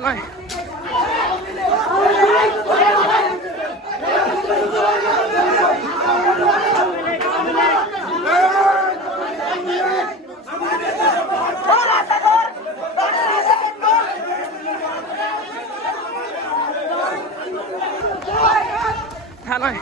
থানায় থানায়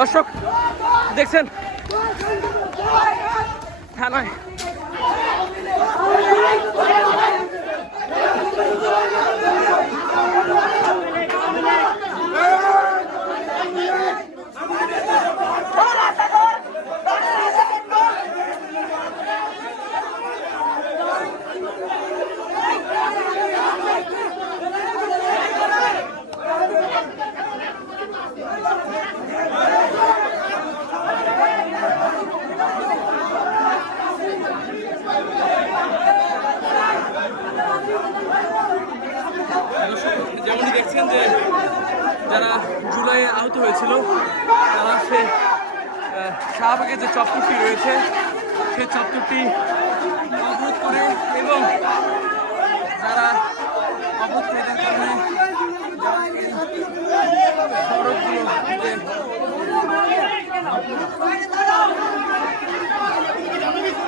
দর্শক দেখছেন থানায় যেমন দেখছেন যে যারা জুলাইয়ে আহত হয়েছিল তারা সে শাহবাগে যে চত্বরটি রয়েছে সেই চত্বরটি অবরোধ করে এবং যারা অবরোধ করে তার কারণে সড়কগুলোতে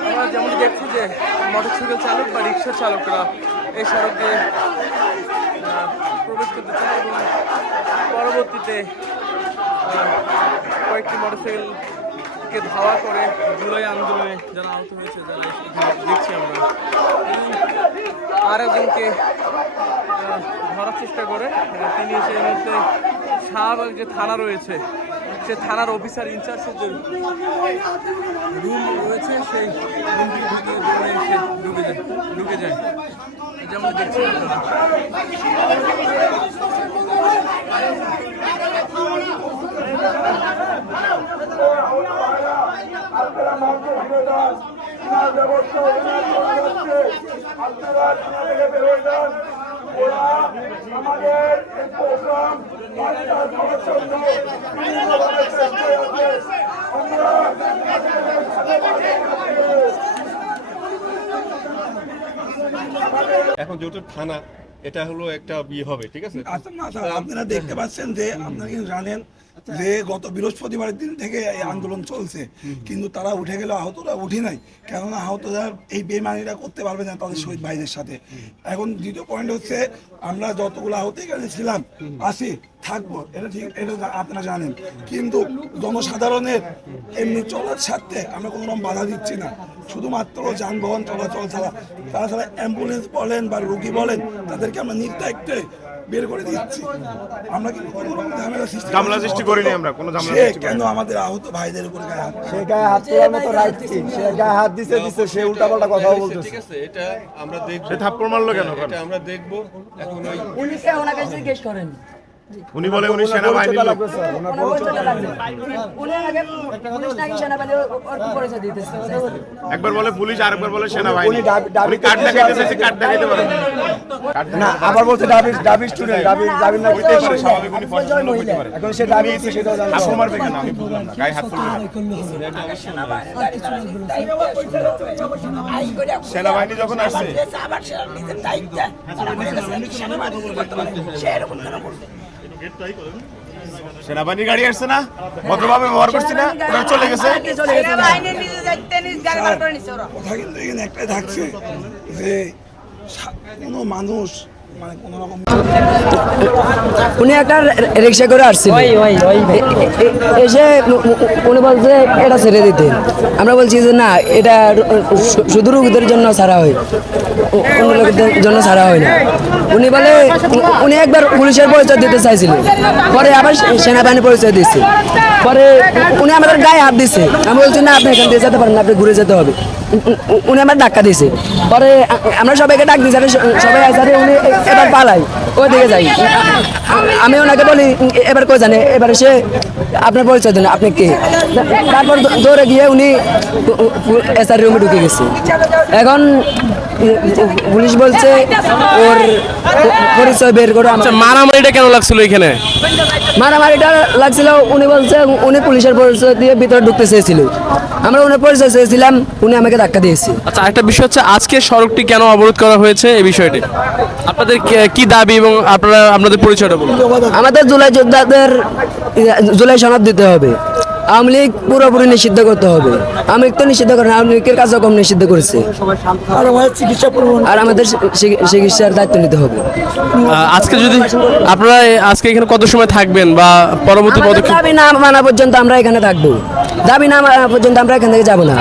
আমরা যেমন দেখছি যে মোটরসাইকেল চালক বা রিক্সা চালকরা এই সড়ক দিয়ে প্রবেশ করতে চায় এবং পরবর্তীতে কয়েকটি মোটরসাইকেলকে ধাওয়া করে জুলাই আন্দোলনে যারা আহত হয়েছে যারা দেখছি আমরা আর একজনকে ধরার চেষ্টা করে তিনি সেই মুহূর্তে শাহবাগ যে থানা রয়েছে সে থানার অফিসার ইনচার্জের যে রুম রয়েছে সেই রুমটি ঢুকে দৌড়ে এসে ঢুকে যায় যেমন দেখছি আমাদের প্রোগ্রাম এখন যেহেতু থানা এটা হলো একটা বিয়ে হবে, ঠিক আছে। আপনারা দেখতে পাচ্ছেন যে আপনারা কিন্তু জানেন যে গত বৃহস্পতিবারের দিন থেকে এই আন্দোলন চলছে, কিন্তু তারা উঠে গেল, আহতরা উঠি নাই। কেননা আহতরা এই বেমানিরা করতে পারবে না তাদের শহীদ ভাইদের সাথে। এখন দ্বিতীয় পয়েন্ট হচ্ছে আমরা যতগুলো আহত এখানে ছিলাম আসি থাকবো, এটা ঠিক, এটা আপনারা জানেন, কিন্তু জনসাধারণের এমনি চলার স্বার্থে আমরা কোনো রকম বাধা দিচ্ছি না। শুধুমাত্র যানবাহন চলাচল ছাড়া, তাছাড়া অ্যাম্বুলেন্স বলেন বা রোগী বলেন তাদেরকে আমরা নির্দায়িত্বে বের করে দিচ্ছি। আমরা কিন্তু কোনো রকম ঝামেলা সৃষ্টি করিনি। আমরা কোনো ঝামেলা কেন আমাদের আহত ভাইদের উপর গায়ে হাত, সে গায়ে হাত তোলার মতো রাইট কি? সে গায়ে হাত দিছে সে উল্টাপাল্টা কথা বলতেছে। ঠিক আছে, এটা আমরা দেখব। সে থাপ্পড় মারলো কেন? এটা আমরা দেখব। এখন ওই পুলিশে ওনাকে জিজ্ঞেস করেন। উনি বলে উনি সেনাবাহিনীর লোক। লাগবে স্যার, ওনার পরিচয়টা লাগবে। একবার বলে পুলিশ, আরেকবার বলে সেনাবাহিনী। উনি দাবি উনি কার্ড দেখাইতে চাইছে, কার্ড দেখাইতে পারেন না, আবার বলছে দাবি স্টুডেন্ট, দাবি না হইতে পারে, স্বাভাবিক উনি পড়াশোনা লোক হইতে পারে। এখন সে দাবি কি সেটাও জানতে আপু হবে। মারবে কেন আমি বুঝলাম না, গায়ে হাত তুলবে কেন? সেনাবাহিনী যখন আসছে সেনাবাহিনী গাড়ি আসছে না, ভদ্রভাবে ব্যবহার করছি না, ওরা চলে গেছে। কথা কিন্তু এখানে একটাই থাকছে যে কোনো মানুষ মানে কোনো রকম উনি একটা রিক্সা করে আসছিল এসে উনি বলছে এটা ছেড়ে দিতে। আমরা বলছি যে না, এটা শুধু রোগীদের জন্য ছাড়া হয়, অন্য লোকদের জন্য ছাড়া হয় না। উনি বলে উনি একবার পুলিশের পরিচয় দিতে চাইছিল, পরে আবার সেনাবাহিনী পরিচয় দিচ্ছে। পরে উনি আমাদের গায়ে হাত দিচ্ছে। আমি বলছি না, আপনি এখান দিয়ে যেতে পারেন না, আপনি ঘুরে যেতে হবে। উনি আমার ধাক্কা দিয়েছে। পরে আমরা সবাইকে ডাক দিয়েছি, সবাই আসে, উনি এবার পালাই, ওই দিকে যাই। আমি ওনাকে বলি এবার কই জানে, এবার সে আপনার পরিচয় দেন, আপনি কে। তারপর দৌড়ে গিয়ে উনি এসআর রুমে ঢুকে গেছে। এখন পুলিশ বলছে ওর পরিচয় বের করে। আচ্ছা, মারামারিটা কেন লাগছিল এখানে? মারামারিটা লাগছিল, উনি বলছে উনি পুলিশের পরিচয় দিয়ে ভিতরে ঢুকতে চেয়েছিল। আমরা উনার পরিচয় চেয়েছিলাম, উনি আমাকে ধাক্কা দিয়েছে। আচ্ছা, একটা বিষয় হচ্ছে আজকে সড়কটি কেন অবরোধ করা হয়েছে, এই বিষয়টি আপনাদের কি দাবি এবং আপনাদের পরিচয়টা বলুন। আমাদের জুলাই যোদ্ধাদের জুলাই সনদ দিতে হবে। আওয়ামী লীগ পুরোপুরি নিষিদ্ধ করতে হবে। আওয়ামী লীগ তো নিষিদ্ধ করে না, আওয়ামী লীগের কার্যক্রম নিষিদ্ধ করেছে। আর আমাদের চিকিৎসার দায়িত্ব নিতে হবে। আজকে যদি আপনারা আজকে এখানে কত সময় থাকবেন বা পরবর্তী আমাদের পদক্ষেপ? দাবি না মানা পর্যন্ত আমরা এখানে থাকবো। দাবি না মানা পর্যন্ত আমরা এখান থেকে যাবো না।